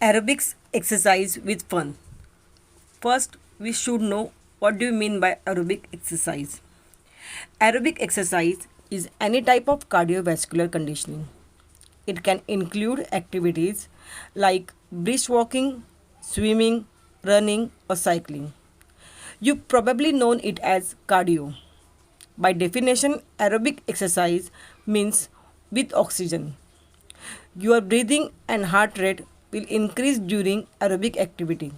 Aerobics exercise with fun. First, we should know what do you mean by aerobic exercise. Aerobic exercise is any type of cardiovascular conditioning. It can include activities like brisk walking, swimming, running, or cycling. You probably known it as cardio. By definition, aerobic exercise means with oxygen. Your breathing and heart rate will increase during aerobic activity.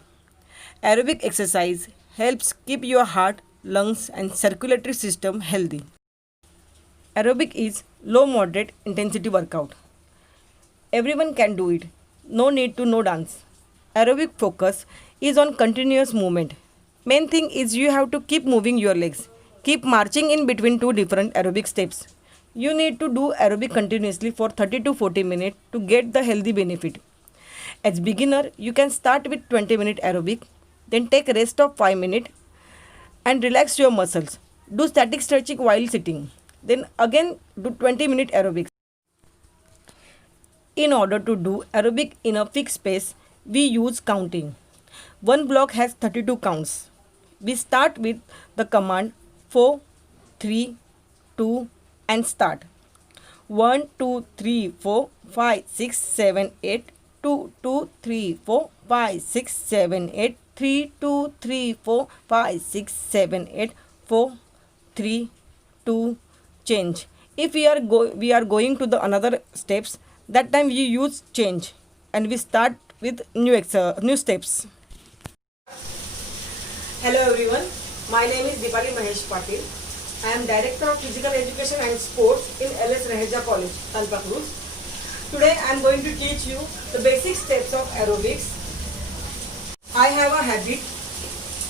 Aerobic exercise helps keep your heart, lungs, and circulatory system healthy. Aerobic is low moderate intensity workout. Everyone can do it. No need to know dance. Aerobic focus is on continuous movement. Main thing is you have to keep moving your legs. Keep marching in between two different aerobic steps. You need to do aerobic continuously for 30 to 40 minutes to get the healthy benefit. As beginner, you can start with 20-minute aerobic, then take a rest of 5 minutes and relax your muscles. Do static stretching while sitting. Then again do 20-minute aerobics. In order to do aerobic in a fixed space, we use counting. One block has 32 counts. We start with the command 4, 3, 2 and start. 1, 2, 3, 4, 5, 6, 7, 8, 2, 2, 3, 4, 5, 6, 7, 8, 3, 2, 3, 4, 5, 6, 7, 8, 4, 3, 2, change. If we are going to the another steps, that time we use change and we start with new steps. Hello everyone, my name is Dipali Mahesh Patil. I am Director of Physical Education and Sports in LS Raheja College, Talpa Cruz. Today I am going to teach you the basic steps of aerobics. I have a habit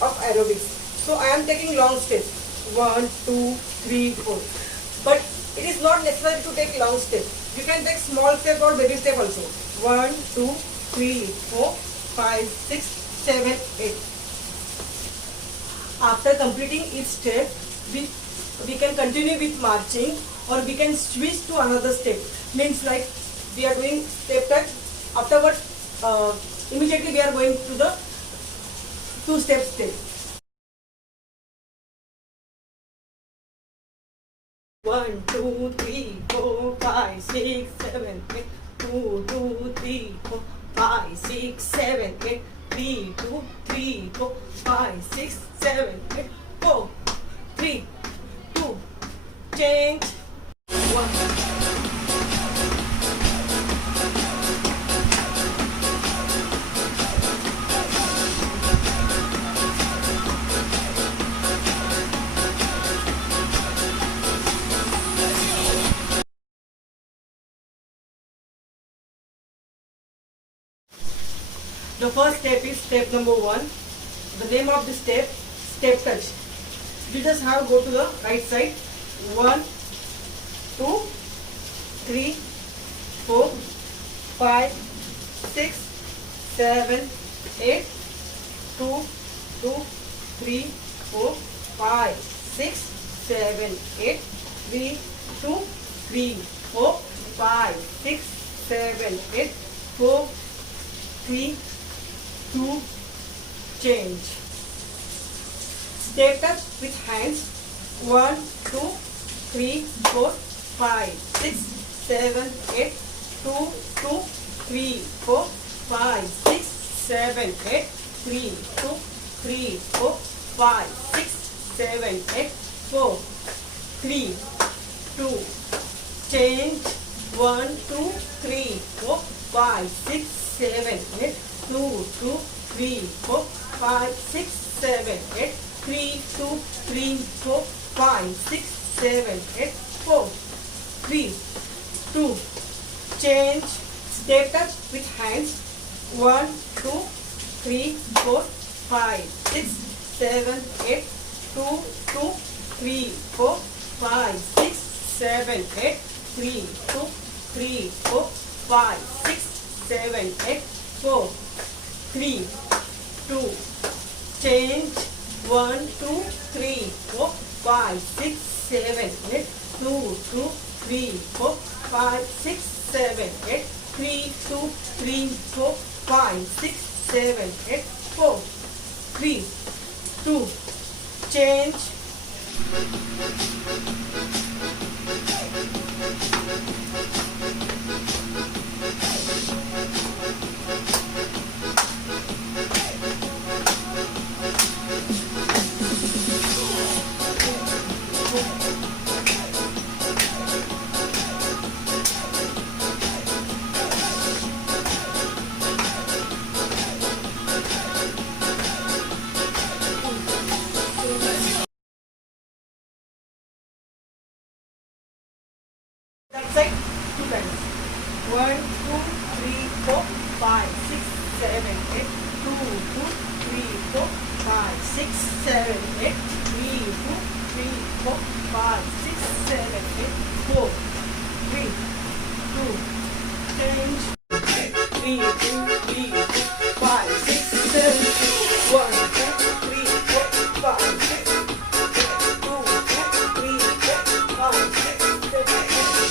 of aerobics, so I am taking long steps 1, 2, 3, 4. But it is not necessary to take long steps. You can take small step or baby step also. 1, 2, 3, 4, 5, 6, 7, 8. After completing each step, we can continue with marching or we can switch to another step. Means like we are doing step touch. Afterwards, immediately we are going to the two-step step. 1, 2, 3, 4, 5, 6, 7, 8. 2, 2, 3, 4, 5, 6, 7, 8. 3, 2, 3, 4, 5, 6, 7, 8. 4, 3, 2, change. 1. The first step is step number 1. The name of the step touch. We just have go to the right side. 1, 2, 3, 4, 5, 6, 7, 8, 2, 2, 3, 4, 5, 6, 7, 8, 3, 2, 3, 4, 5, 6, 7, 8, 4, 3, 2, change. Step touch with hands. 1, 2, 3, 4, 5, 6, 7, 8, 2, 2, 3, 4, 5, 6, 7, 8, 3, 2, 3, 4, 5, 6, 7, 8, 4, 3, 2, change. 1, 2, 3, 4, 5, 6, 7, 8, 2, 2, 3, 4, 5, 6, 7, 8, 3, 2, 3, 4, 5, 6, 7, 8, 4, 3, 2, change. Step touch with hands. 1, 2, 3, 4, 5, 6, 7, 8, 2, 2, 3, 4, 5, 6, 7, 8, 3, 2, 3, 4, 5, 6, 7, 8, 4, 3, 2, change. 1, 2, 3, 4, 5, 6, 7, 8, 2, 2, 3, 4, 5, 6, 7, 8, 3, 2, 3, 4, 5, 6, 7, 8, 4, 3, 2, change. That side, 2 times. 1, 2, 3, 4, 5, 6, 7, 8, 2, 2, 3, 4, 5, 6, 7, 8, 3, 2, 3, 4, 5, 6, 7, 8, 4, 3, 2, change. 3, 2, 3, 4, 5, 6, 7, 8, 1, 2, 3, 4, 5, 6, 2, 3, 4, 5, 6, 7, 8,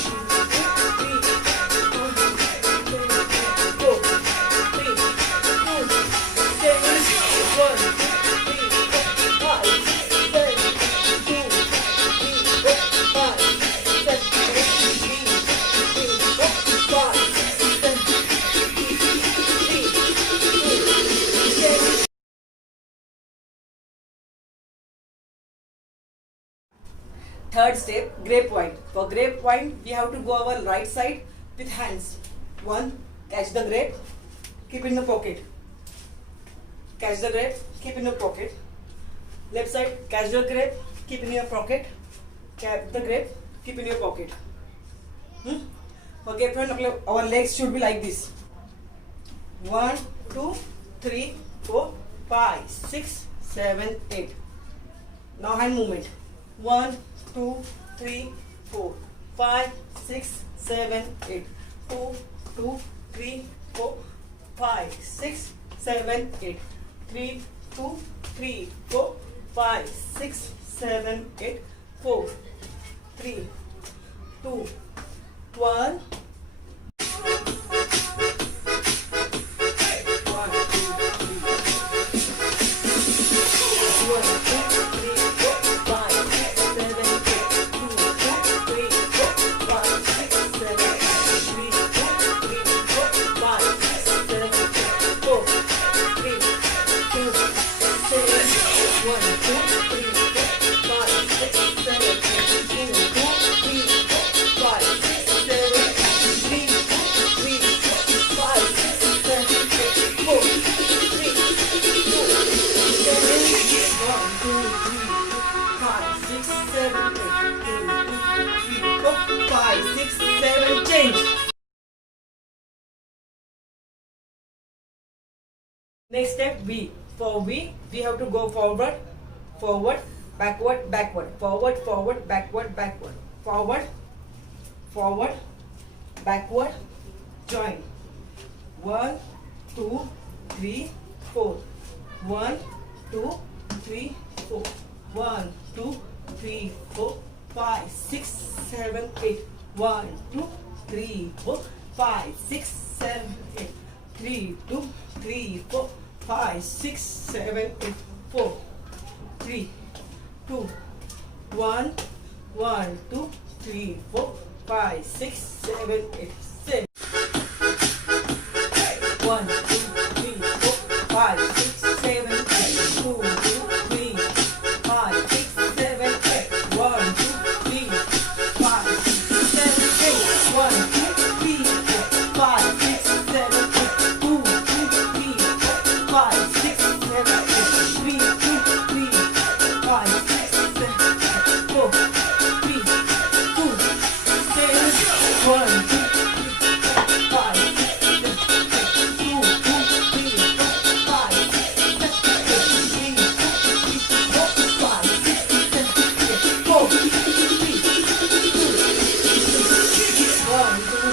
3rd step, grape wine. For grape wine, we have to go our right side with hands. 1, catch the grape, keep in the pocket. Catch the grape, keep in the pocket. Left side, catch the grape, keep in your pocket. Catch the grape, keep in your pocket. Okay, friend, our legs should be like this. 1, 2, 3, 4, 5, 6, 7, 8. Now hand movement. 1, 2, 3, 4, 5, 6, 7, 8. 2, 2, 3, 4, 5, 6, 7, 8. 3, 2, 3, 4, 5, 6, 7, 8. 4, 3, 2, 1. 5, 6, 7, change. Next step, V. For V, we have to go forward, forward, backward, backward, forward, forward, backward, backward, forward, forward, backward, join. 1, 2, 3, 4. 1, 2, 3, 4. 1, 2, 3, 4, 5, 6, 7, 8. 1, 2, 3, 4, 5, 6, 7, 8. 3, 2, 3, 4, 5, 6, 7, 8. 4, 3, 2, 1, 1, 2, 3, 4, 5, 6, 7, 8. 6. 1, 2, 3, 4, 5, 6, 7, 8. 2, 3, 5, 6, 7, 8. 1, 2, 3, 5, 6, 7, 8. 1, 2, 3, 4, 5, 6, 7, 8. 2, 3, 4, 5, 6, 7, 8. 3, 2, 3, 5, 6, 7, 8. 4, 3, 2, 10. 1, 2, 5, 6, 7, 8. 2, 3, 4, 5, 6, 7, 8. 3, 2, 3, 4, 5, 6, 7, 8. 4, 3, 1, 2, 3, 4.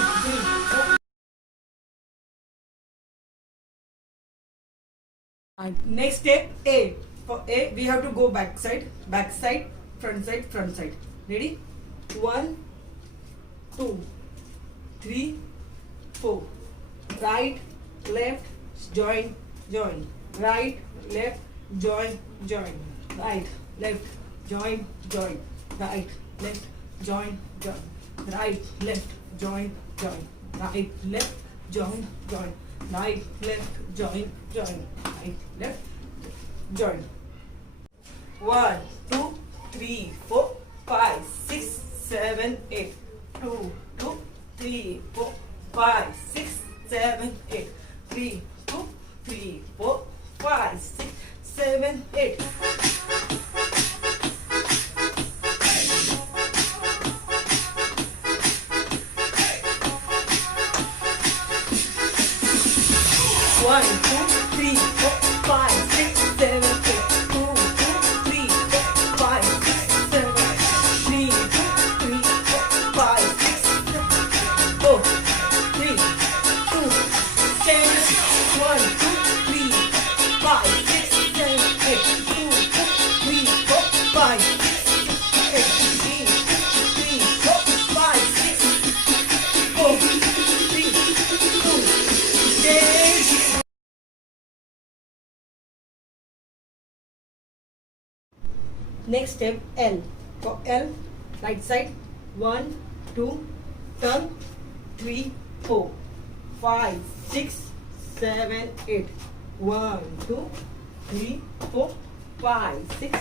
Next step, A. For A, we have to go back side, front side, front side. Ready? 1, 2, 3, 4. Right, left, join, join. Right, left, join, join. Right, left, join, join. Right, left, join, join. Right, left, join, join. Right, left, join, join. Right, left, join, join. Right, left, join. 1, 2, 3, 4, 5, 6, 7, 8. 2, 2, 3, 4, 5, 6, 7, 8. 3, 2, 3, 4, 5, 6, 7, 8. One, two, three, four, five, six, seven, eight. 2, 2, 3, 4, 5, 6, 7, 3, 2, 3, 4, 5, 6, 7, 4, 3, 2, 10. 1, 2, 3, 5, 6, 7, 8. 2, 2, 3, 4, 5, 6, 8. 3, 2, 3, 4, 5, 6, 4, 3, 2, 10. Next step L. For L, right side 1, 2, turn 3, 4, 5, 6, 7, 8. 1, 2, 3, 4, 5, 6,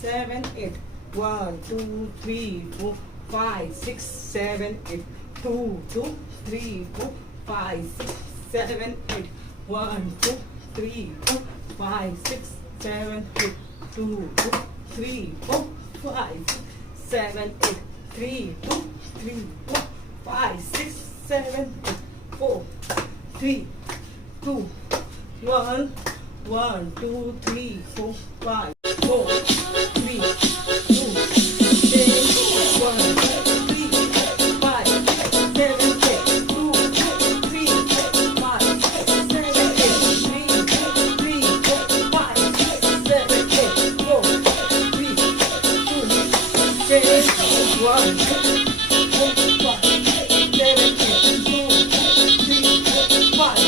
7, 8. 1, 2, 3, 4, 5, 6, 7, 8. 2, 2, 3, 4, 5, 6, 7, 8. 1, 2, 3, 4, 5, 6, 7, 8. 2, 2, 3, 4, 5, 7, 8. 3, 2, 3, 4, 5, 6, 7, 8. 4, 3, 2, 1, 1, 2, 3, 4, 5, 4, 3, 2, 1, 2, 3, 4, 5, 7, 8. 2, 2, 3, 4, 5, 7, 8. 3, 2, 3, 4, 5, 7, 8. 4, 3, 2, 1, 2, 4, 5, 7, 8. 2, 3, 4, 5,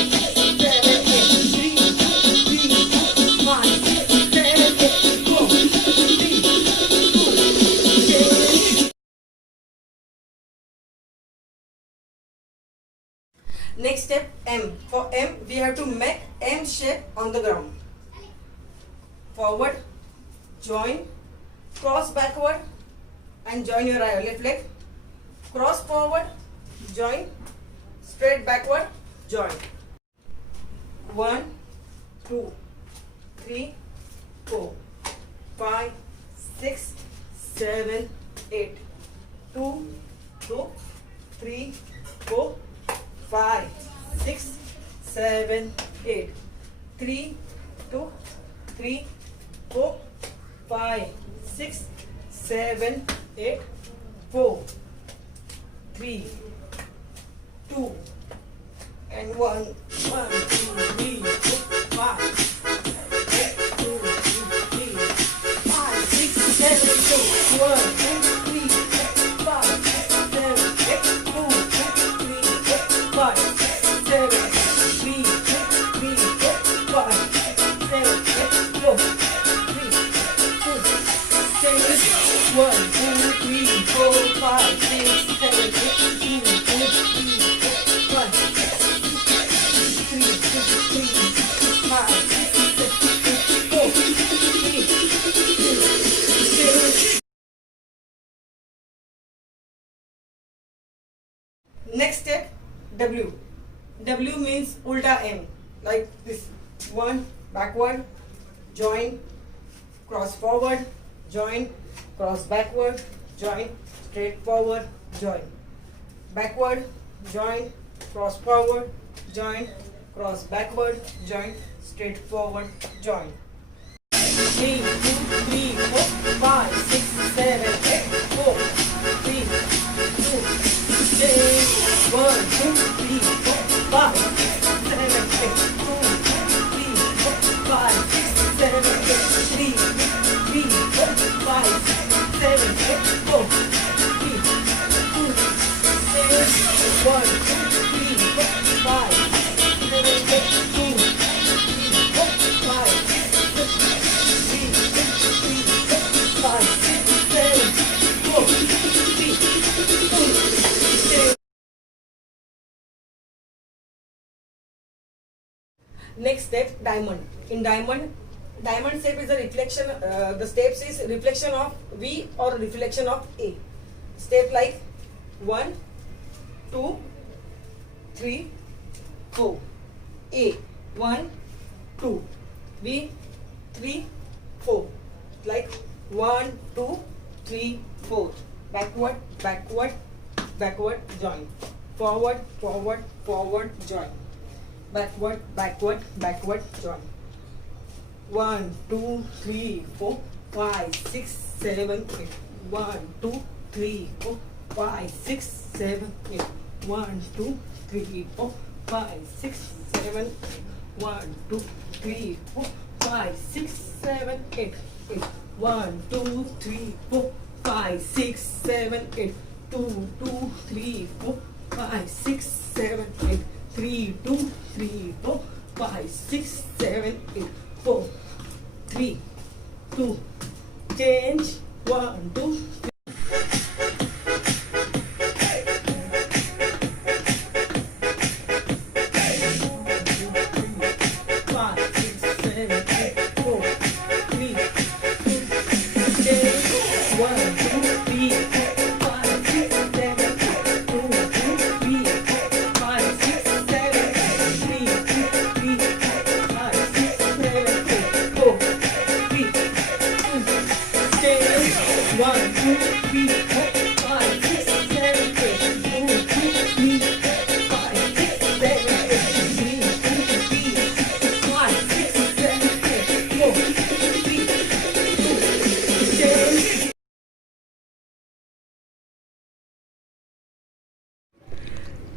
7, 8. 3, 2, 3, 4, 5, 7, 8. 4, 3, 2, 10. Next step M. For M, we have to make M shape on the ground. Forward, join, cross backward, and join your left leg. Cross forward, join, straight backward, join. 1, 2, 3, 4, 5, 6, 7, 8. 2, 2, 3, 4, 5, 6, 7, 8. 3, 2, 3, 4, 5, 6, 7, 8. 4, 3, 2, and 1. 1, 2, 3, 4, 5, 8, 2, 3, 5, 6, 7, 8. 1, 2, 3, 4, 5, 7, 8. 2, 2, 3, 4, 5, 7, 3, 2, 3, 4, 5, 7, 8. 4, 3, 2, 10. 1, 2, 3, 4, 5, 6, 7, 8. 2, 2, 3, 4, 5, 3, 2, 3, 5, 6, 7, 8. 4, 3, 2, 10. Next step W. W means ulta M, like this. 1, backward, join, cross forward, join, cross backward, join, straight forward, join. Backward, join, cross forward, join, cross backward, join, straight forward, join. 3, 2, 3, 4, 5, 6, 7, 8. 4, 3, 2, 1, 2, 3, 4, 5, 7, 8. 2, 3, 4, 5, 6, 7, 8. 3, 3, 4, 5, 7, 8. 4, 3, 2, 1, 2, 3, 4, 5, 7, 8. 2, Next step, diamond. In diamond shape is a reflection. The steps is reflection of V or reflection of A. Step like 1, 2, 3, 4. A 1, 2. B 3, 4. Like 1, 2, 3, 4. Backward, backward, backward, join. Forward, forward, forward, join. Backward, backward, backward, join. 1, 2, 3, 4, 5, 6, 7, 8. 1, 2, 3, 4, 5, 6, 7, 8. 1, 2, 3, 4, 5, 6, 7, 8. 1, 2, 3, 4, 5, 6, 7, 8. 1, 2, 3, 4, 5, 6, 7, 8. 2, 2, 3, 4, 5, 6, 7, 8. 3, 2, 3, 4, 5, 6, 7, 8. 4, 3, 2, change. 1, 2, 3.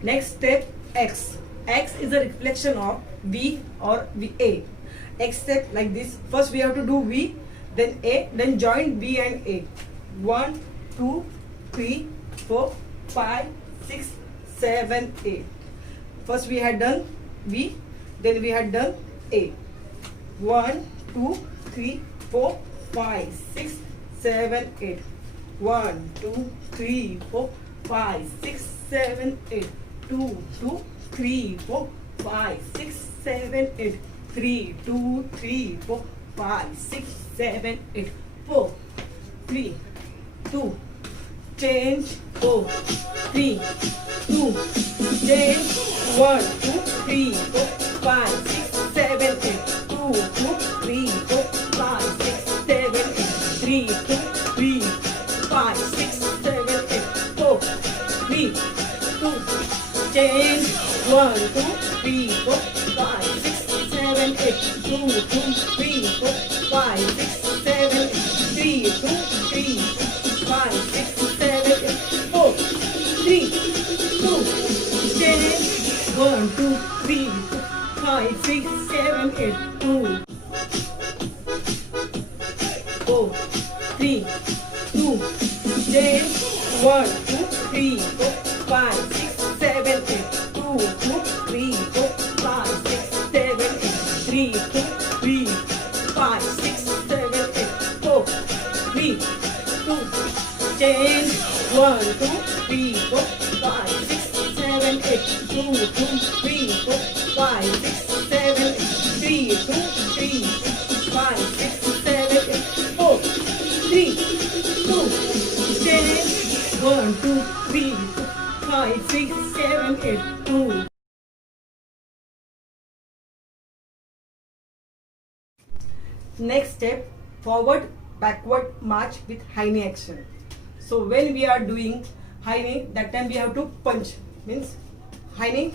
Next step, X. X is a reflection of V or VA. X step like this. First we have to do V, then A, then join V and A. 1, 2, 3, 4, 5, 6, 7, 8. First we had done V, then we had done A. 1, 2, 3, 4, 5, 6, 7, 8. 1, 2, 3, 4, 5, 6, 7, 8. 2, 2, 3, 4, 5, 6, 7, 8. 3, 2, 3, 4, 5, 6, 7, 8. 4, 3, 2, change. 4, 3, 2, change. 1, 2, 3, 4, 5, 6, 7, 8. 2, 2, 3, 4, 5, 6, 7, 8. 3, 2, 3, 5, 6, 7, 8. 4, 3, 2, change. 1, 2, 3, 4, 5, 6, 7, 8. 2, 2, 3, 4, 5, 6, 7, 8. 3, 2, 3, 5, 6, 7, 8. 4, 3, 2, change. 1, 2, 3, 4, 5, 6, 7, 8. 2, 4, 3, 2, change. 1, 2, 3, 4, 5, 6, 7, 8. 2, 2, 3, 4, 5, 6, 7, 8. 3, 2, 3, 5, 6, 7, 8. 4, 3, 2, change. 1, 2, 3, 4, 5, 6, 7, 8. 2, 2, 3, 4, 5, 6, 7, 8. 3, 2, 3, 5, 6, 7, 8. 4, 3, 2, change. 1, 2, 3, 4, 5, 6, 7, 8. 2. Next step, forward, backward march with high knee action. So when we are doing high knee, that time we have to punch. Means high knee,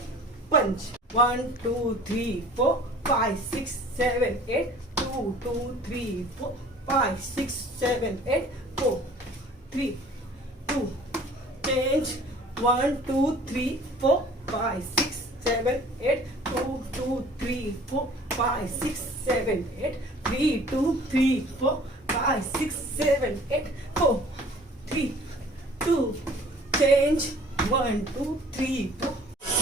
punch. 1, 2, 3, 4, 5, 6, 7, 8. 2, 2, 3, 4, 5, 6, 7, 8. 4, 3, 2, change. 1, 2, 3, 4, 5, 6, 7, 8. 2, 2, 3, 4, 5, 6, 7, 8. 3, 2, 3, 4, 5, 6, 7, 8. 4, 3, 2, change. 1, 2, 3, 4.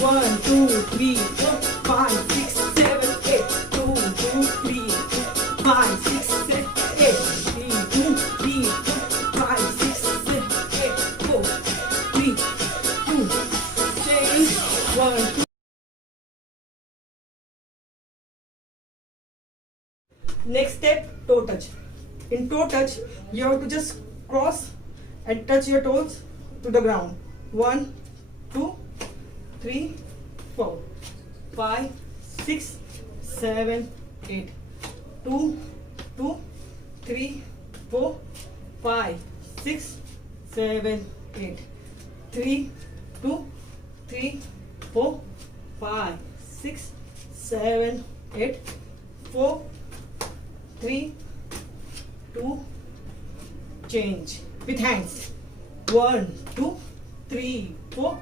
1, 2, 3, 4, 5, 6, 7, 8. 2, 2, 3, 4, 5, 6, 7, 8. 3, 2, 3, 4, 5, 6, 7, 8. 4, 3, 2, change. 1, 2. Next step, toe touch. In toe touch, you have to just cross and touch your toes to the ground. 1, 2, 3, 4, 5, 6, 7, 8. 2, 2, 3, 4, 5, 6, 7, 8. 3, 2, 3, 4, 5, 6, 7, 8. 4, 3, 2, change with hands. 1, 2, 3, 4,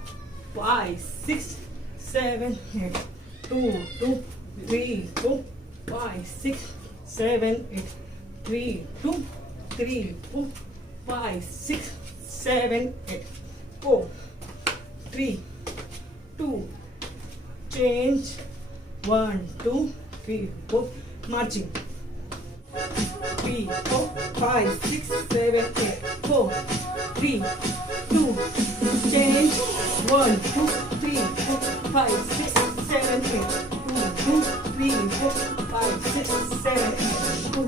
5, 6, 7, 8. 2, 2, 3, 4, 5, 6, 7, 8. 3, 2, 3, 4, 5, 6, 7, 8. 4, 3, 2, change. 1, 2, 3, 4, marching. 3, 4, 5, 6, 7, 8. 4, 3, 2, change. 1, 2, 3, 4, 5, 6, 7, 8. 2, 3, 4, 5, 6, 7, 8. 2,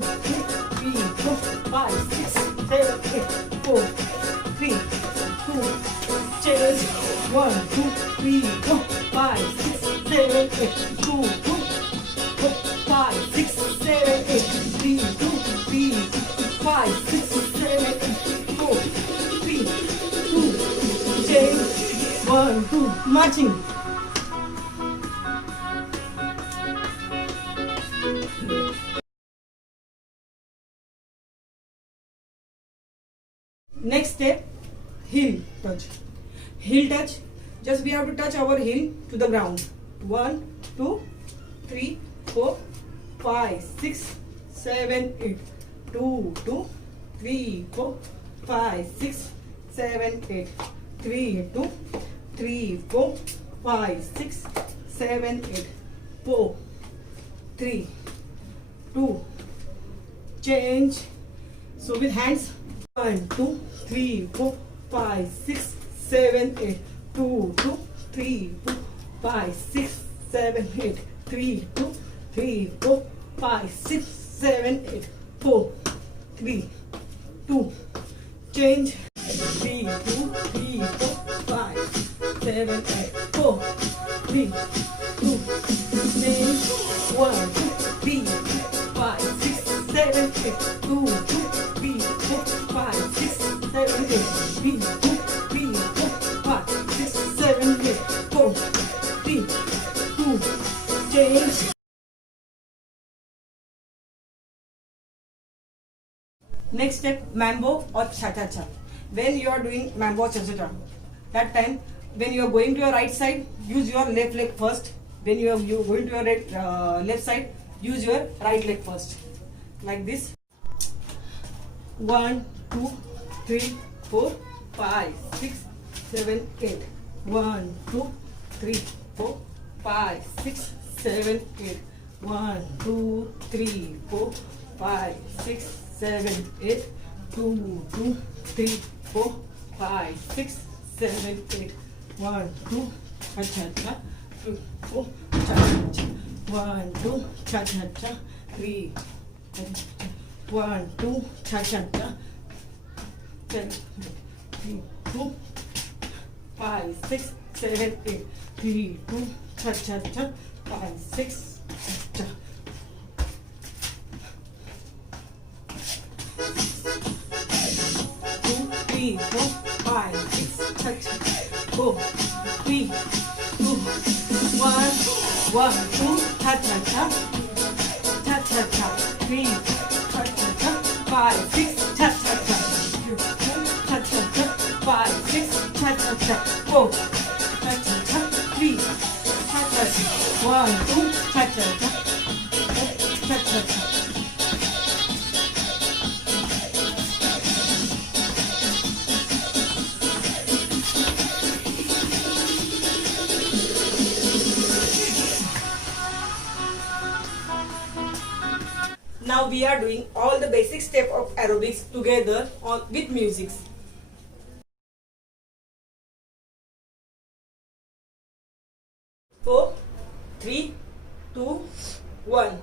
3, 4, 5, 6, 7, 8. 4, 3, 2, change. 1, 2, 3, 4, 5, 6, 7, 8. 2, 2, 4, 5, 6, 7, 8. 3, 2, 3, 5, 6, 7, 8. 4, 3, 2, change. 1, 2, marching. Next step, heel touch. Heel touch, just we have to touch our heel to the ground. 1, 2, 3, 4, 5, 6, 7, 8. 2, 2, 3, 4, 5, 6, 7, 8. 3, 2, 3, 4, 5, 6, 7, 8. 4, 3, 2, change. So with hands. 1, 2, 3, 4, 5, 6, 7, 8. 2, 2, 3, 4, 5, 6, 7, 8. 3, 2, 3, 4, 5, 6, 7, 8. 4, 3, 2, change. 3, 2, 3, 4, 5, 7, 8. 4, 3, 2, change. 1, 2, 3, 5, 6, 7, 8. 2, 2, 3, 4, 5, 6, 7, 8. 3, 2, 3, 4, 5, 6, 7, 8. 4, 3, 2, change. Next step, mambo or cha-cha-cha. When you are doing mambo or cha-cha-cha, that time when you are going to your right side, use your left leg first. When you are going to your left side, use your right leg first. Like this. 1, 2, 3, 4, 5, 6, 7, 8. 1, 2, 3, 4, 5, 6, 7, 8. 1, 2, 3, 4, 5, 6, 7, 8. 2, 2, 3, 4, 5, 6, 7, 8. 1, 2, cha-cha-cha. 2, 4, cha-cha-cha. 1, 2, cha-cha-cha. 3, 1, 2, cha-cha-cha. 3, 2, 5, 6, 7, 8. 3, 2, cha-cha-cha. 5, 6, cha. 2, 3, 4, 5, 6, cha-cha. 4, 3, 2, 1, 1, 2, cha-cha-cha. Cha-cha-cha. 3, cha-cha-cha. 5, 6, cha-cha-cha. cha-cha-cha. 5, 6, cha-cha-cha. 4, cha-cha-cha. 3, cha-cha-cha. 1, 2, cha-cha-cha. Cha-cha-cha. Now we are doing all the basic steps of aerobics together with music. 4, 3, 2, 1.